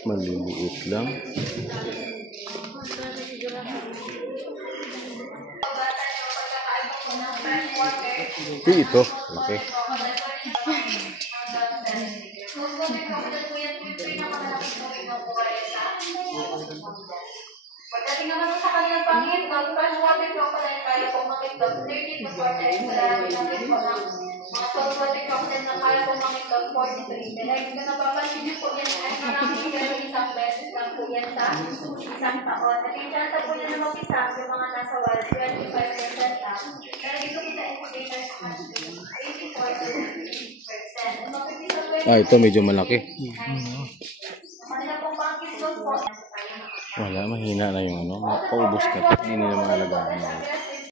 Maliliit lang. Ito, laki. Pagdating naman sa kanilang pangit, mag-cash water chocolate kaya pumangit ng 30 to 40. Marami na rin po ng mga salt water chocolate na kaya pumangit ng 43. Dahil kung napapansin niyo po yan ay marami pero isang beses lang po yan sa isang taon. At yung chance po yan na mag-isa yung mga nasa 25% lang. Pero dito po sa indicator sa 84 to 50%. Ito medyo malaki. Kanila pong pangit doon po. Wala, mahina na yung ano. Paubos na. Hindi nila mga alagaan.